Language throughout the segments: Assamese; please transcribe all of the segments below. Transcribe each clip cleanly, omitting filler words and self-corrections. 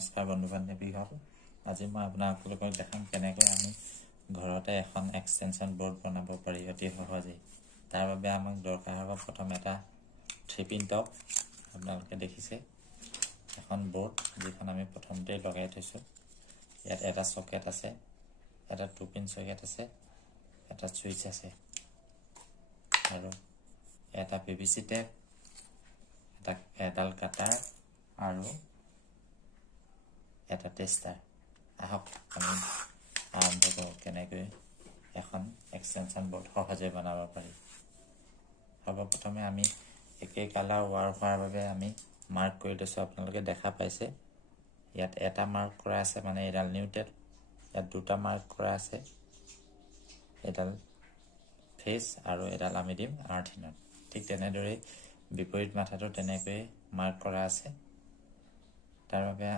নমস্কাৰ বন্ধু বান্ধৱীসকল আজি মই আপোনালোকক দেখাম কেনেকৈ আমি ঘৰতে এখন এক্সটেনশন বোৰ্ড বনাব পাৰি অতি সহজে তাৰ বাবে আমাক দৰকাৰ হ'ব প্ৰথম এটা 3-pin টপ আপোনালোকে দেখিছে এখন বোৰ্ড যিখন আমি প্ৰথমতে লগাই থৈছো ইয়াত এটা সকেট আছে এটা 2-pin সকেট আছে এটা সুইচ আছে আৰু এটা পিভিসি টেপ এটা এডাল কাটাৰ আৰু এটা টেস্টাৰ আহক আমি আৰম্ভ কৰোঁ কেনেকৈ এখন এক্সটেনশন বোৰ্ড সহজে বনাব পাৰি সৰ্বপ্ৰথমে আমি একেই কালাৰ ৱাৰ হোৱাৰ বাবে আমি মাৰ্ক কৰি লৈছো আপোনালোকে দেখা পাইছে ইয়াত এটা মাৰ্ক কৰা আছে মানে এডাল নিউট্ৰেল ইয়াত দুটা মাৰ্ক কৰা আছে এডাল ফেস আৰু এডাল আমি দিম আৰ্থিনত ঠিক তেনেদৰে বিপৰীত মাথাটো তেনেকৈ মাৰ্ক কৰা আছে তাৰ বাবে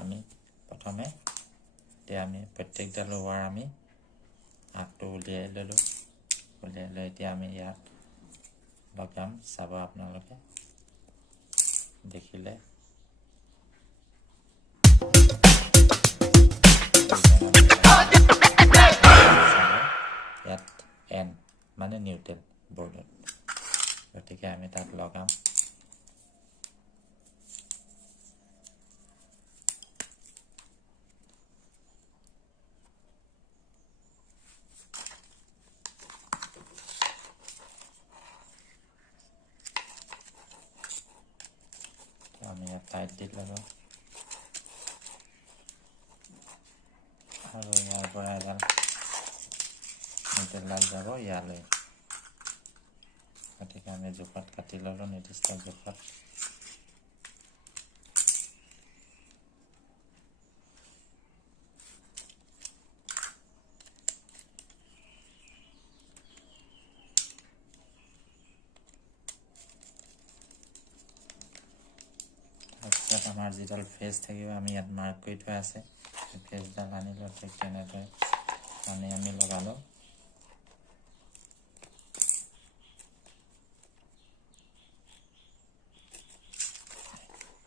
আমি প্ৰথমে আমি প্ৰত্যেকডাল ৱাৰ আমি আগটো উলিয়াই ললো এতিয়া আমি ইয়াত লগাম চাব আপোনালোকে দেখিলে ইয়াত এন মানে নিউট্ৰেল বৰ্ডত গতিকে আমি তাত লগাম আমি ইয়াত টাইট দি লগাম আৰু ইয়াৰ পৰা এডাল নিউট্ৰেল লাইট যাব ইয়ালৈ গতিকে আমি জোখত কাটি ল'লো নিৰ্দিষ্ট জোখত তাৰপিছত আমাৰ যিডাল ফেজ থাকিব আমি ইয়াত মাৰ্ক কৰি থোৱা আছে ফেজডাল আনি লৈ ঠিক তেনেদৰে আনি আমি লগালো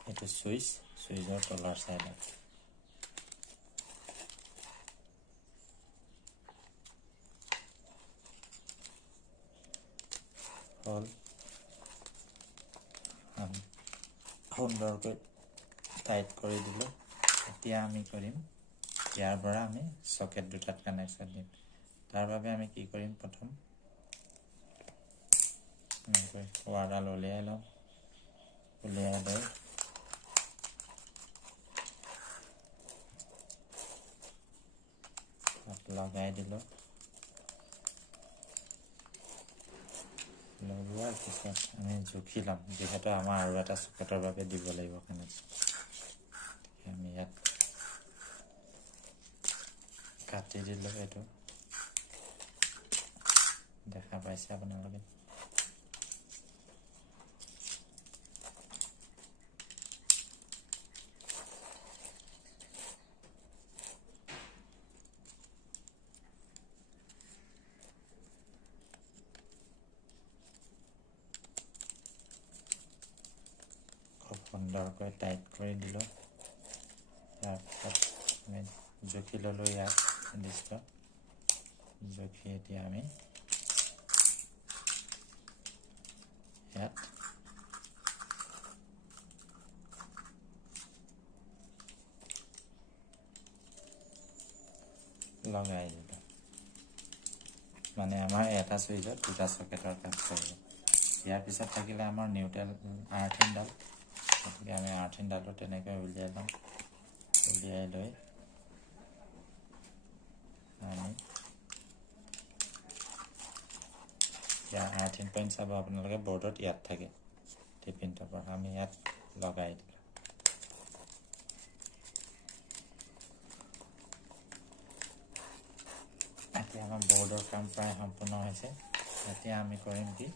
এইটো সুইচৰ তলৰ চাইডত হ'ল আমি সুন্দৰকৈ টাইট কৰি দিলো এতিয়া আমি কৰিম ইয়াৰ পৰা আমি সকেট দুটাত কানেকশন দিম তাৰ বাবে আমি কি কৰিম প্ৰথম ৱাৰডাল উলিয়াই লওঁ উলিয়াই লৈ লগাই দিলো লগোৱাৰ পিছত আমি জুখি ল'ম যিহেতু আমাৰ আৰু এটা সকেটৰ বাবে দিব লাগিব কানেকশন আমি ইয়াত কাটি দিলো এইটো দেখা পাইছে আপোনালোকে সুন্দৰকৈ টাইট কৰি দিলো তাৰপিছত আমি জুখি ললো ইয়াত নিৰ্দিষ্ট জুখি এতিয়া আমি ইয়াত লগাই দিলো মানে আমাৰ এটা সুইচত দুটা সকেটৰ কাম কৰিব ইয়াৰ পিছত থাকিলে আমাৰ নিউট্ৰেল আৰ্থিনডাল গতিকে আমি আৰ্থিনডালটো তেনেকৈ উলিয়াই লওঁ উলিয়াই লৈ আমি ইয়াৰ আৰ্থিন পইণ্ট চাব আপোনালোকে বৰ্ডত ইয়াত থাকে 3-pin টপৰ আমি ইয়াত লগাই দিলোঁ এতিয়া আমাৰ বৰ্ডৰ কাম প্ৰায় সম্পূৰ্ণ হৈছে এতিয়া আমি কৰিম কি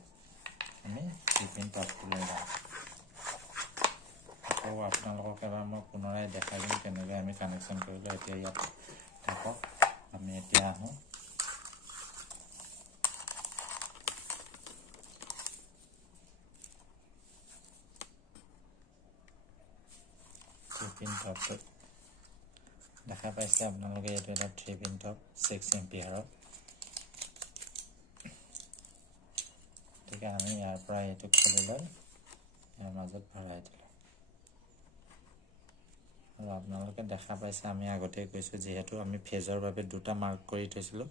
আমি 3-pin টপটো লৈ যাম আকৌ আপোনালোকক এবাৰ মই পুনৰাই দেখাই দিম কেনেকৈ আমি কানেকশন কৰিলো এতিয়া ইয়াত থাকক আমি এতিয়া আহোঁ পিন টপটো দেখা পাইছে আপোনালোকে এইটো এটা 3 পিন টপ 6 এম্পিয়াৰৰ ঠিক আমি ইয়াৰ পৰা এইটো খুলি লৈ ইয়াৰ মাজত ভৰাই দিলোঁ আৰু আপোনালোকে দেখা পাইছে আমি আগতে কৈছোঁ যিহেতু আমি ফেজৰ বাবে দুটা মাৰ্ক কৰি থৈছিলোঁ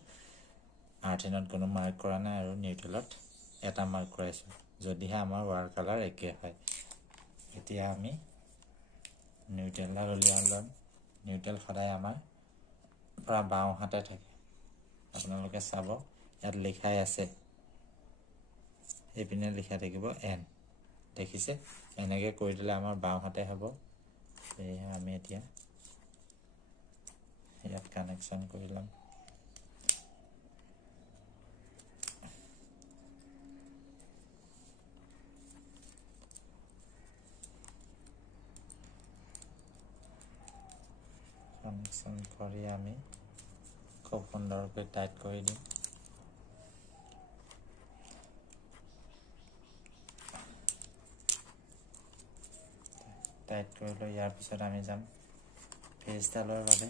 আৰ্থিনত কোনো মাৰ্ক কৰা নাই আৰু নিউট্ৰেলত এটা মাৰ্ক কৰাইছোঁ যদিহে আমাৰ ৱাৰ কালাৰ একে হয় এতিয়া আমি নিউট্ৰেলডাল উলিয়াই ল'ম নিউট্ৰেল সদায় আমাৰ পৰা বাওঁ হাতে থাকে আপোনালোকে চাব ইয়াত লিখাই আছে এইপিনে লিখা থাকিব এন দেখিছে এনেকৈ কৰি দিলে আমাৰ বাওঁ হাতে হ'ব সেয়েহে আমি এতিয়া ইয়াত কানেকশ্যন কৰি ল'ম কানেকশ্যন কৰি আমি খুব সুন্দৰকৈ টাইট কৰি দিম টাইট কৰি লৈ ইয়াৰ পিছত আমি যাম ফেজডালৰ বাবে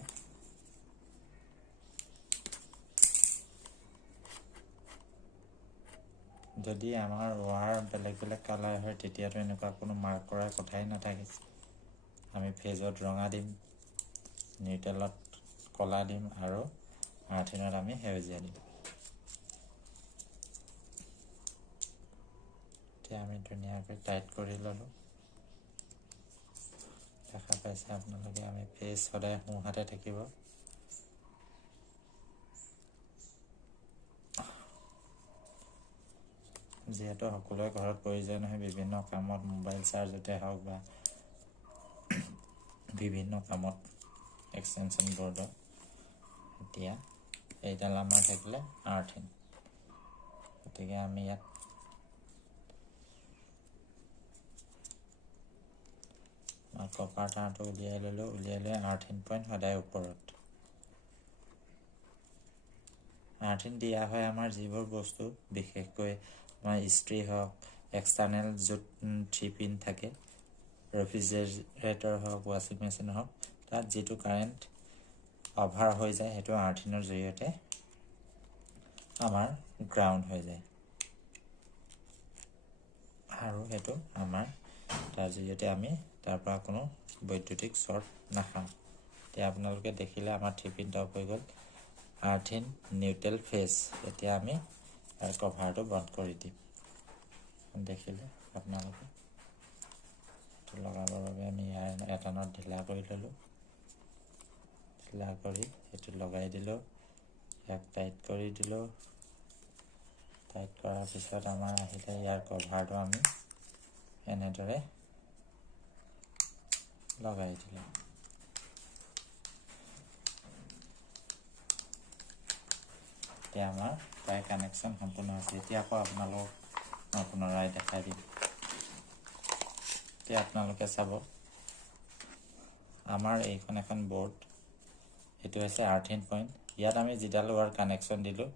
যদি আমাৰ ৱাৰ বেলেগ বেলেগ কালাৰ হয় তেতিয়াতো এনেকুৱা কোনো মাৰ্ক কৰাৰ কথাই নাথাকে আমি ফেজত ৰঙা দিম নিউট্ৰেলত কলা দিম আৰু আৰ্থিনত আমি সেউজীয়া দিম এতিয়া আমি ধুনীয়াকৈ টাইট কৰি ল'লোঁ দেখা পাইছে আপোনালোকে আমি ফেজ সদায় সোঁহাতে থাকিব যিহেতু সকলোৱে ঘৰত প্ৰয়োজন হয় বিভিন্ন কামত মোবাইল চাৰ্জতে হওক বা বিভিন্ন কামত এক্সটেনশ্যন বৰ্ডত এতিয়া এইডাল আমাৰ থাকিলে আৰ্থিন গতিকে আমি ইয়াত কপাৰ তাঁৰটো উলিয়াই ল'লোঁ উলিয়াই লৈ আৰ্থিন পইণ্ট সদায় ওপৰত আৰ্থিন দিয়া হয় আমাৰ যিবোৰ বস্তু বিশেষকৈ আমাৰ ইস্ত্ৰি হওক এক্সটাৰ্নেল য'ত 3 পিন থাকে ৰেফ্ৰিজাৰেটৰ হওক ৱাশ্বিং মেচিন হওক তাত যিটো কাৰেণ্ট অভাৰ হৈ যায় সেইটো আৰ্থিনৰ জৰিয়তে আমাৰ গ্ৰাউণ্ড হৈ যায় আৰু সেইটো আমাৰ তাৰ জৰিয়তে আমি তাৰ পৰা কোনো বৈদ্যুতিক শ্বৰ্ট নাখাওঁ এতিয়া আপোনালোকে দেখিলে আমাৰ 3 পিন টপ হৈ গ'ল আৰ্থিন নিউট্ৰেল ফেজ এতিয়া আমি ইয়াৰ কভাৰটো বন্ধ কৰি দিম দেখিলে আপোনালোকে এইটো লগাবৰ বাবে আমি ইয়াৰ এটানত ঢিলা কৰি ল'লোঁ ঢিলা কৰি এইটো লগাই দিলোঁ ইয়াক টাইট কৰি দিলোঁ টাইট কৰাৰ পিছত আমাৰ আহিলে ইয়াৰ কভাৰটো আমি এনেদৰে লগাই দিলোঁ এতিয়া আমাৰ প্ৰায় কানেকশ্যন সম্পূৰ্ণ হৈছে এতিয়া আকৌ আপোনালোকক মই পুনৰাই দেখাই দিম এতিয়া আপোনালোকে চাব আমাৰ এইখন এখন বৰ্ড এইটো হৈছে আৰ্থিন পইণ্ট ইয়াত আমি যিডাল ৱাৰ কানেকশ্যন দিলোঁ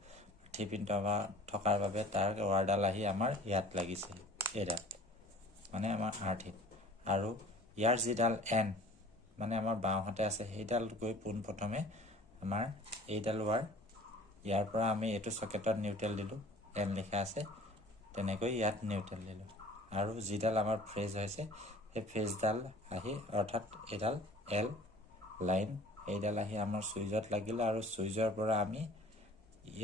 3 পিন থকাৰ বাবে তাৰ ৱাৰডাল আহি আমাৰ ইয়াত লাগিছে এইডাল মানে আমাৰ আৰ্থিন আৰু ইয়াৰ যিডাল এন মানে আমাৰ বাওঁহাতে আছে সেইডাল গৈ পোনপ্ৰথমে আমাৰ এইডাল ৱাৰ ইয়াৰ পৰা আমি এইটো চকেটত নিউট্ৰেল দিলোঁ এন লিখা আছে তেনেকৈ ইয়াত নিউট্ৰেল দিলোঁ আৰু যিডাল আমাৰ ফ্ৰেজ হৈছে সেই ফ্ৰেজডাল আহি অৰ্থাৎ এইডাল এল লাইন এইডাল আহি আমাৰ চুইজত লাগিলে আৰু চুইজৰ পৰা আমি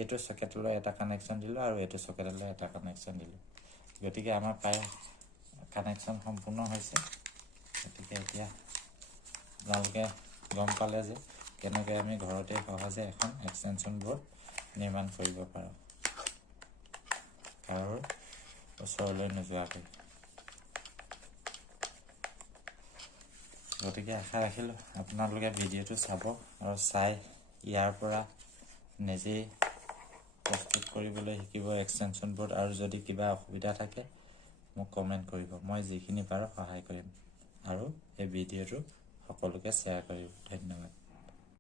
এইটো চকেটলৈ এটা কানেকশ্যন দিলোঁ আৰু এইটো চকেটলৈ এটা কানেকশ্যন দিলোঁ গতিকে আমাৰ প্ৰায় কানেকশ্যন সম্পূৰ্ণ হৈছে গতিকে এতিয়া আপোনালোকে গম পালে যে কেনেকৈ আমি ঘৰতে সহজে এখন এক্সটেনশ্যন বৰ্ড নিৰ্মাণ কৰিব পাৰোঁ কাৰো ওচৰলৈ নোযোৱাকৈ গতিকে আশা ৰাখিলোঁ আপোনালোকে ভিডিঅ'টো চাব আৰু চাই ইয়াৰ পৰা নিজেই প্ৰস্তুত কৰিবলৈ শিকিব এক্সটেনশ্যন বৰ্ড আৰু যদি কিবা অসুবিধা থাকে মোক কমেণ্ট কৰিব মই যিখিনি পাৰোঁ সহায় কৰিম আৰু এই ভিডিঅ'টো সকলোকে শ্বেয়াৰ কৰিব ধন্যবাদ